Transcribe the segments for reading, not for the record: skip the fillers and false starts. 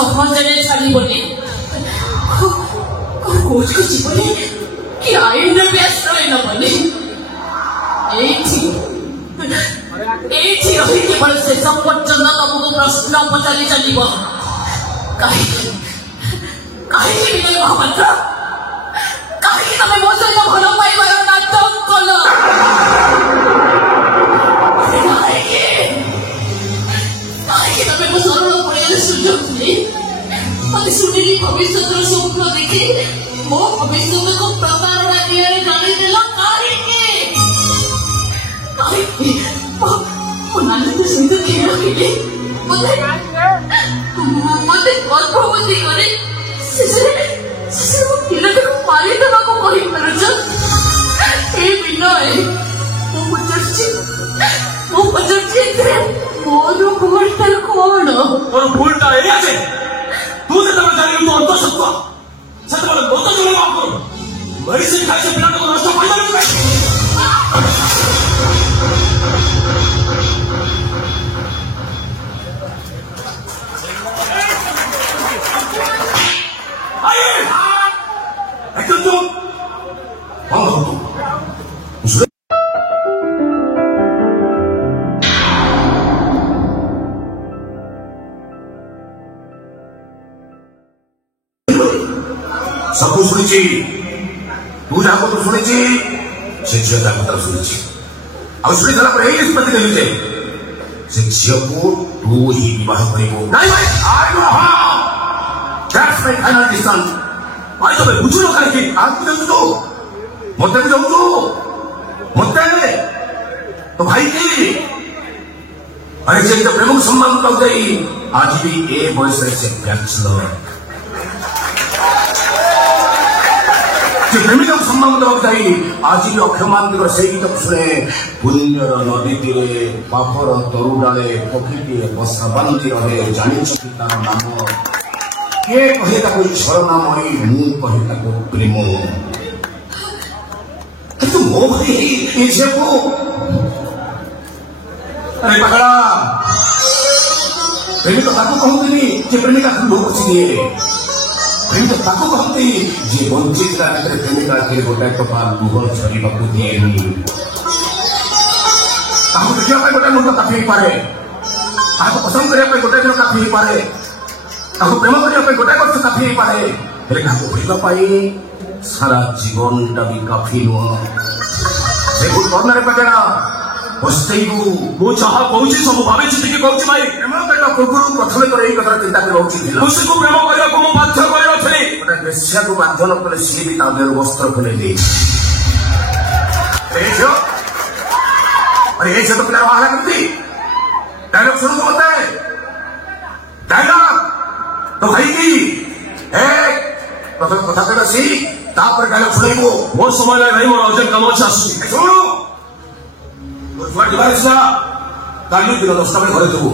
ସହଜରେ ଛାଡ଼ିବନି। କୋର୍ଟକୁ ଯିବନି କି ଆଇନର ବି ଆଶ୍ରୟ ନବନି। ଏଇଠି ରହି କେବଳ ଶେଷ ପର୍ଯ୍ୟନ୍ତ ତମକୁ ପ୍ରଶ୍ନ ପଚାରି ଚାଲିବ। କାହିଁକି ବିନୟ ମହାପାତ୍ର, କାହିଁକି ତମେ ମୋ ସହିତ ଭଲ ପାଇବାର ନାଟକ କଲ? କାହିଁକି ତମେ ମୋ ସରଳ ପଡ଼ିଆରେ ସୁଯୋଗ ଦେଇ ମତେ ଶୁଣିଲି ଭବିଷ୍ୟତର ସ୍ୱପ୍ନ ଦେଖି ମୋ ଭବିଷ୍ୟତକୁ ପ୍ରତାରଣା ଦିଆରେ ଜାଣିଦେଲ? କାହିଁକି ମୋ ନାନୀଙ୍କ ସହିତ ଖେଳ ଖେଳି ମତେ ଗର୍ଭବତୀ କରି ଶେଷରେ ମୋ ପିଲାଟାକୁ ମାରିଦେବାକୁ କହିପାରୁଛ? ଏ ବିନୟ, ମୁଁ ପଚାରୁଛି ଏଥିରେ ମୋର ଭୁଲଟା କଣ? ମୋର ଭୁଲଟା ଏଇଆ ଯେ ତୁ ଯେତେବେଳେ ଜାଣିଲୁ ତୁ ଅନ୍ତଃସତ୍ତ୍ୱ, ସେତେବେଳେ ମତ ଜଣେ କାମ କରୁ ମେଡିସିନ ଖାଇ ସେ ପିଲାଟାକୁ ନଷ୍ଟ କରିପାରିବୁ ନାହିଁ। ସବୁ ଶୁଣିଛି, ତୁ ଯାହା କଥା ଶୁଣିଛି ସେ ଝିଅ ତା କଥା ଶୁଣିଛି। ଆଉ ଶୁଣି ସାରିଲା ପରେ ଏଇ ନିଷ୍ପତ୍ତି ନେଲୁ ଯେ ସେ ଝିଅକୁ ତୁ ହିଁ ବିବାହ କରିବୁ। ତମେ ବୁଝୁନ କାହିଁକି? ଆଗକୁ ଯାଉଛୁ ତୁ, ମତେ ବି ଯାଉଛୁ, ମତେ ତ ଭାଇ କି ଆରେ ସେ ପ୍ରେମକୁ ସମ୍ମାନ ପାଉ ଯାଇ ଆଜି ବି ଏ ବୟସରେ ସେ ବ୍ୟାଚଲର। ପ୍ରେମିକାକୁ ସମ୍ମାନ ଦେବାକୁ ଯାଇ ଆଜି ବି ଅକ୍ଷୟ ମହାନ୍ତିଙ୍କର ସେଇ ଗୀତକୁ ଶୁଣେ। ପୁଣ୍ୟର ନଦୀ ତୀରେ ପାପର ତରୁଡାଳେ ପକ୍ଷୀଟିଏ ବସା ବାନ୍ଧି ରହେ, ଜାଣିଛ କି ତାର ନାମ? କିଏ କହେ ତାକୁ ଝରଣାମଣି, ମୁଁ କହେ ତାକୁ ପ୍ରେମ। କିନ୍ତୁ ମୋ ଭାଇ ଏ ଝିଅକୁ ଆରେ ପାଗଳା, ପ୍ରେମିକ ତାକୁ କହନ୍ତିନି ଯେ ପ୍ରେମିକା ଲୁହ ଚିନିଏ। ପ୍ରେମିକ ତାକୁ କହନ୍ତି ଯିଏ ବଞ୍ଚିଥିଲା ତାଙ୍କର ପ୍ରେମିକା ଆଖିରେ ଗୋଟାଏ ଟୋପା ଲୁହ ଝରିବାକୁ ଦିଏନି। ତାକୁ ଦେଖିବା ପାଇଁ ଗୋଟାଏ ମୁହୂର୍ତ୍ତ କାଫି ହେଇପାରେ, ତାହାକୁ ପସନ୍ଦ କରିବା ପାଇଁ ଗୋଟାଏ ଦିନ କାଫି ହେଇପାରେ, ତାକୁ ପ୍ରେମ କରିବା ପାଇଁ ଗୋଟାଏ ବର୍ଷ କାଫି ହେଇପାରେ, ହେଲେ ତାକୁ ଭୁଲିବା ପାଇଁ ସାରା ଜୀବନଟା ବି କାଫି ନୁହଁ। ସେ ଭୁଲ କରନାରେ ପାଗଳା ବସ୍ତେଇବୁ। ମୁଁ ଯାହା କହୁଛି ସବୁ ଭାବି ଚିନ୍ତିକି କହୁଛି ଭାଇ। ପ୍ରେମ କରିବା ପୂର୍ବରୁ ପ୍ରଥମେ କରି ଏଇ କଥାର ଚିନ୍ତା କରିବା ଉଚିତ ଥିଲା। ଖୁସିକୁ ପ୍ରେମ କରିବାକୁ ମୁଁ ବାଧ୍ୟ କରିନଥିଲି। ଗୋଟେ ବେଶ୍ୟାକୁ ବାଧ୍ୟ ନ କଲେ ସିଏ ବି ତା ଦେହରୁ ବସ୍ତ୍ର ଖୋଲେଇ ଦେଇ ଆରେ ଏ ଝିଅ ତ ପିଲାର ବାହାନା କେମିତି? ଡାଇଲଗ ଶୁଣୁଛୁ ମତେ, ଡାଇଲଗ ତ ଭାଇ କି ପ୍ରଥମେ କଥା କହିବା ସି, ତାପରେ ଡାଇଲଗ ଶୁଣେଇବୁ। ବହୁତ ସମୟ ଲାଗେ ଭାଇ, ମୋର ଅର୍ଜେଣ୍ଟ କାମ ଅଛି, ଆସୁଛି। ଶୁଣୁ, ଯିବାର ଥିଲା କାଲି ଦିନ 10ଟା ବେଳେ ଘରେ ଥିବୁ।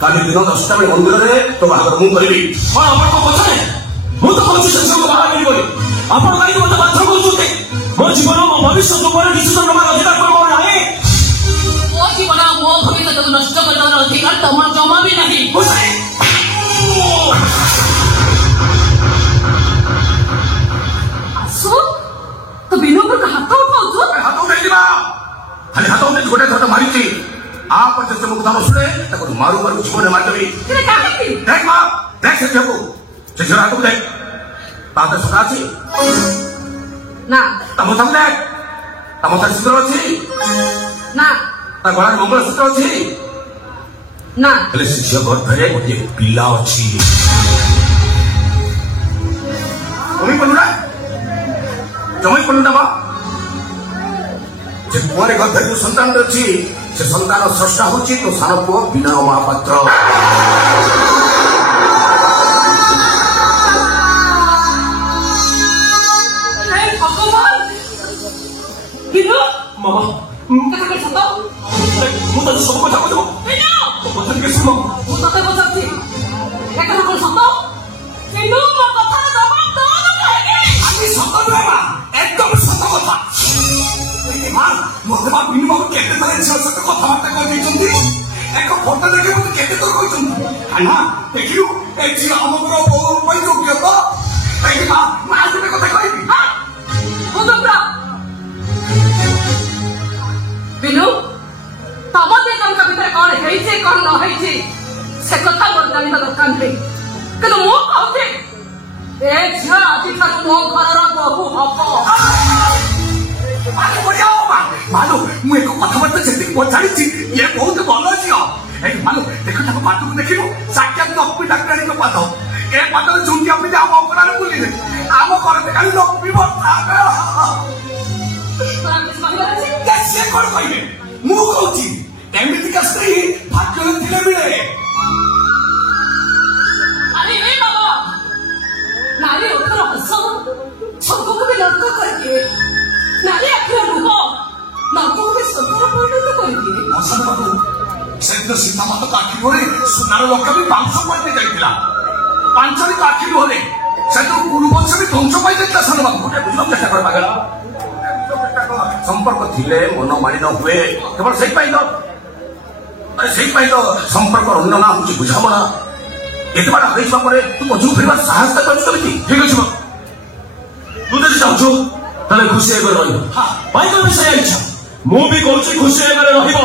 କାଲି ଦିନ 10ଟା ବେଳେ ମନ୍ଦିରରେ ତୋ ବାହାଘର ମୁଁ କରିବି। ହଁ, ଆପଣଙ୍କ ପଛରେ ମୁଁ ତ କହୁଛି ସେ ଝିଅକୁ ବାହା କରିବି ବୋଲି। ଆପଣ କାହିଁକି ମତେ ବାଧ୍ୟ କରୁଛନ୍ତି? ମୋ ଜୀବନ, ମୋ ଭବିଷ୍ୟତ ଉପରେ ନିଶ୍ଚିତ ନେବାର ଅଧିକାର କରିବ ନାହିଁ। ମୋ ଜୀବନ, ମୋ ଭବିଷ୍ୟତକୁ ନଷ୍ଟ କରିବାର ଅଧିକାର ତମର ଜମା ବି ନାହିଁ। ଆସୁ ତ ବିନୁ ଉପରକୁ ହାତ ଉଠାଉଛୁ। ହାତ ଉଠେଇଯିବା, ଖାଲି ହାତ ଉଠେଇ ଗୋଟେ ଥର ମାରିଛି। ଆ ପର୍ଯ୍ୟନ୍ତ ମୁଁ କଥା ଶୁଣେ ତାକୁ ମାରୁ ମାରୁ ଜୀବନରେ ମାରିଦେବି। ଦେଖ ମା, ଦେଖ ସେ ଝିଅକୁ, ସେ ଝିଅ ହାତକୁ ଦେଖ, ତା ହାତରେ ସୂତା ଅଛି ନା? ତା ମଥାକୁ ଦେଖ, ତା ମଥାରେ ସୂତ୍ର ଅଛି ନା? ତା ଗଳାରେ ମଙ୍ଗଳସୂତ୍ର ଅଛି ନା? ହେଲେ ସେ ଝିଅ ଗର୍ଭରେ ଗୋଟିଏ ପିଲା ଅଛି। ଜମି ପଡୁ ନା, ଜମି ପଡୁ ନା ବା। ସେ ପୁଅରେ ଗର୍ଭରେ ଯୋଉ ସନ୍ତାନ ଅଛି ସେ ସନ୍ତାନ ସ୍ରଷ୍ଟା ହଉଛି ତୋ ସାନ ପୁଅ ବିନୟ ମହାପାତ୍ର। ମୁଁ ତ ସବୁ କଥା କହିବ, କଥା ଟିକେ ଶୁଣ। ମୁଁ ତତେ ପଚାରୁଛି, ସତ ସତ ନୁହେଁ ମା, ଏକଦମ ସତ କଥା। ମତେ ମା ବିନୁ ବାବୁ କେତେ ଥର ଝିଅ ସହିତ କଥାବାର୍ତ୍ତା କରିଦେଇଛନ୍ତି। ଏକ ଫଟୋ ଦେଖି ମୋତେ କେତେ ଥର କହିଛନ୍ତି କାହ୍ନା ଦେଖିଲୁ ଏ ଝିଅ ଆମର ବୋଉ ପାଇଁ ଯୋଗ୍ୟ ତ ମା ଗୋଟେ କଥା କହିବି ବିନୁ ତମ ଦି ଜଣଙ୍କ ଭିତରେ କଣ ହେଇଛି କଣ ନ ହେଇଛି ସେ କଥା ମୋର ଜାଣିବା ଦରକାର ନାହିଁ କିନ୍ତୁ ମୁଁ କହୁଛି ଏ ଝିଅ ଆଜିଠାରୁ ମୋ ଘରର ବୋହୂ ହବ ମାନୁ ମୁଁ ଏକ କଥାବାର୍ତ୍ତା ଯେତିକି ପଚାରିଛି ଇଏ ବହୁତ ଭଲ ଝିଅ ମାନୁ ଦେଖ ତାଙ୍କ ପାଦକୁ ଦେଖିଲୁ ସାକ୍ଷାତ ଲକ୍ଷ୍ମୀ ଡାକ୍ତରାଣୀଙ୍କ ପାଦ ଏ ପାଦରେ ଝୁଣ୍ଟିଆ ପିନ୍ଧି ଆମ ଅପରାରେ ବୁଲିଲେ ଆମ ଘରେ ଖାଲି ଲକ୍ଷ୍ମୀ ସେ କଣ କହିବେ ମୁଁ କହୁଛି ଏମିତିକା ସ୍ତ୍ରୀ ଭାଗ୍ୟରେ ଥିଲେ ମିଳେ अरे रे बाबा नारी उठकर हंसो सबको भी नर्क करके नारी आखिर रुह नर्क को भी सतर परिणत करके मौसम बाबू ସେଦିନ ସୀତା ମାତା ଆଖି ଲୁହରେ ସୁନାର ଲଙ୍କା ବି ବାଉଁଶ ପାଇତେ ଯାଇଥିଲା ପାଞ୍ଚରେ ଆଖି ଲୁହରେ ସେଦିନ କୁରୁବଂଶ ବି ଧ୍ୱଂସ ପାଇଯାଇଥିଲା ସାନ ବାବୁ ଗୋଟେ ବୁଝିବାକୁ ଚେଷ୍ଟା କର ପାଗଳ ସମ୍ପର୍କ ଥିଲେ ମନ ମାଳି ନ ହୁଏ କେବଳ ସେଇଥିପାଇଁ ତ ସମ୍ପର୍କ ଅନ୍ୟ ନାଁ ହଉଛି ବୁଝାମଣା ଏତେ ବାଟ ହରେଇଯିବା ପରେ ତୁ ମଝିକୁ ଫେରିବାର ସାହସ କରିଛୁ କେମିତି ଠିକ ଅଛି ତୁ ଯଦି ଚାହୁଁଛୁ ତାହେଲେ ଖୁସି ହେଇକରି ରହିବ ଭାଇ ତୋ ବିଷୟ ଇଚ୍ଛା ମୁଁ ବି କହୁଛି ଖୁସି ହେଇକରି ରହିବ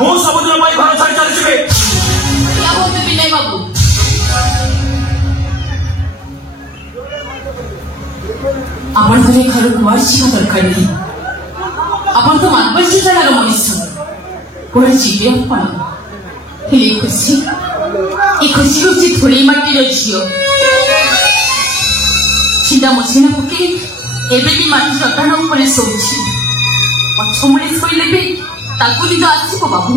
ମୁଁ ସବୁଦିନ ପାଇଁ ଘର ଛାଡ଼ି ଚାଲିଯିବି ବିନୟ ବାବୁ ଆପଣ ତ ଘରକୁ ଆସିବା ଦରକାର ନାହିଁ ଆପଣ ତ ମାନବ ଚିନ୍ତାଧାରାର ମଣିଷ କୁଆଡ଼େ ଯିବେ ଆପଣ ହେଲେ ଖୁସି ଏ ଖୁସି ହେଉଛି ଧୂଳି ମାଟିର ଝିଅ ଛିଣ୍ଡା ମସିଣା ପକେଇ ଏବେ ବି ମାଟି ଚଟାଣ ଉପରେ ଶୋଉଛି ପଛମୁଳି ଶୋଇଲେ ବି ତାକୁ ନିଦ ଆସିବ ବାବୁ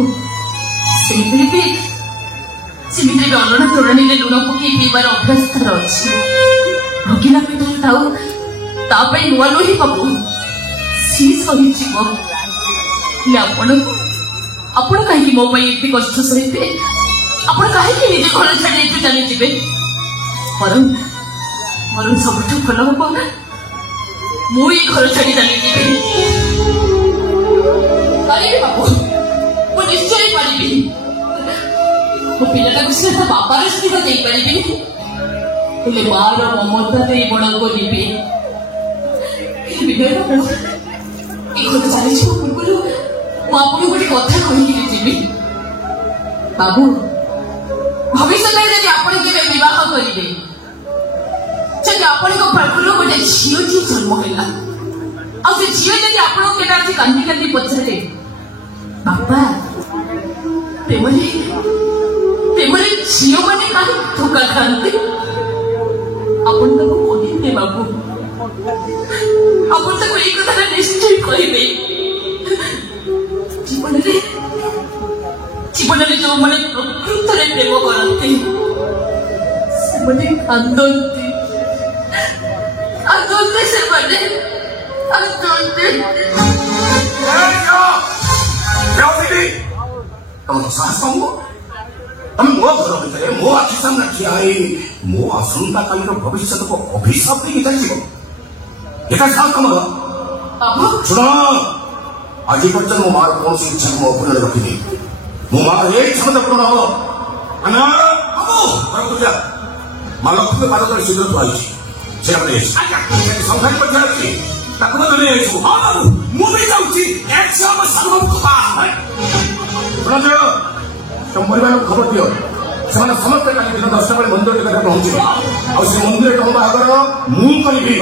ସେମିତିରେ ବି ଅଲଣା ତୋରଣୀରେ ଲୁଣ ପକେଇ ପିଇବାର ଅଭ୍ୟାସ ତାର ଅଛି ଭୋଗିଲା ପେଟରେ ଥାଉ ତା ପାଇଁ ନୂଆ ନୁହେଁ ବାବୁ ସିଏ ସହିଯିବ ହେଲେ ଆପଣ କାହିଁକି ମୋ ପାଇଁ ଏତେ କଷ୍ଟ ସହିବେ ଆପଣ କାହିଁକି ନିଜେ ଘର ଛାଡ଼ି ଏଠୁ ଚାଲିଯିବେ ବରଂ ସବୁଠୁ ଭଲ ହବ ମୁଁ ଏଇ ଘର ଛାଡ଼ି ଚାଲିଯିବି ପାରିବି ବାବୁ ମୁଁ ନିଶ୍ଚୟ ପାରିବି ମୋ ପିଲାଟାକୁ ସେ ତା ବାପାର ସ୍ଥିର ଦେଇପାରିବି ହେଲେ ମାର ମମତା ଦେଇ ବଡ଼ କରିବି ବିନୟ ବାବୁ ଏ ଘର ଚାଲିଯିବା ପୂର୍ବରୁ ମୁଁ ଆପଣଙ୍କୁ ଗୋଟେ କଥା କହିକିରି ଯିବି ବାବୁ ଭବିଷ୍ୟତରେ ଯଦି ଆପଣ କେବେ ବିବାହ କରିବେ ଯଦି ଆପଣଙ୍କ ପାଖରୁ ଗୋଟେ ଝିଅଟିଏ ଜନ୍ମ ହେଲା ଆଉ ସେ ଝିଅ ଯଦି ଆପଣଙ୍କୁ କେବେ ଆଜି କାନ୍ଦି କାନ୍ଦି ପଚାରେ ବାପା ପ୍ରେମରେ ଝିଅମାନେ କାହିଁ ଧୋକା ଖାଆନ୍ତି ଆପଣ ତାକୁ କହିବେ ବାବୁ ଆପଣ ତାକୁ ଏଇ କଥାଟା ନିଶ୍ଚୟ କହିବେ ଜୀବନରେ ଯେଉଁମାନେ ପ୍ରକୃତରେ ପ୍ରେମ କରନ୍ତି ସେମାନେ କାନ୍ଦନ୍ତି ସେମାନେ ତମର ସାହସ କମ ତମେ ମୋ ଘର ଭିତରେ ମୋ ଆଖି ସାମ୍ନା ଠିଆ ହେଇ ମୋ ଆସନ୍ତାକାଲିର ଭବିଷ୍ୟତକୁ ଅଭିଶାପ ଦେଇକି ଚାଲିଯିବ ଏଟା ସାହସ ତମର ଶୁଣ ଆଜି ପର୍ଯ୍ୟନ୍ତ ମୋ ମାର କୌଣସି ଇଚ୍ଛାକୁ ମୋ ଅପୂର୍ଣ୍ଣ ରଖିନି ମୋ ମାର ଏ ଇଚ୍ଛା ପୂରଣ ହବ ମା ଲକ୍ଷ୍ମୀ ପାଦ ତଳେ ଶୀଘ୍ର ଧୁଆଇଛି ସେ ସଂଖ୍ୟା ମଧ୍ୟ ଅଛି ତାକୁ ମଧ୍ୟ ନେଇଆସିବୁ ମୁଁ ବି ଯାଉଛି ତମ ପରିବାରକୁ ଖବର ଦିଅ ସେମାନେ ସମସ୍ତେ କାଲି ଦିନ 10ଟା ବେଳେ ମନ୍ଦିର ନିକଟରେ ପହଞ୍ଚିବେ ଆଉ ସେ ମନ୍ଦିରରେ ତମ ବାହାଘର ମୁଁ କରିବି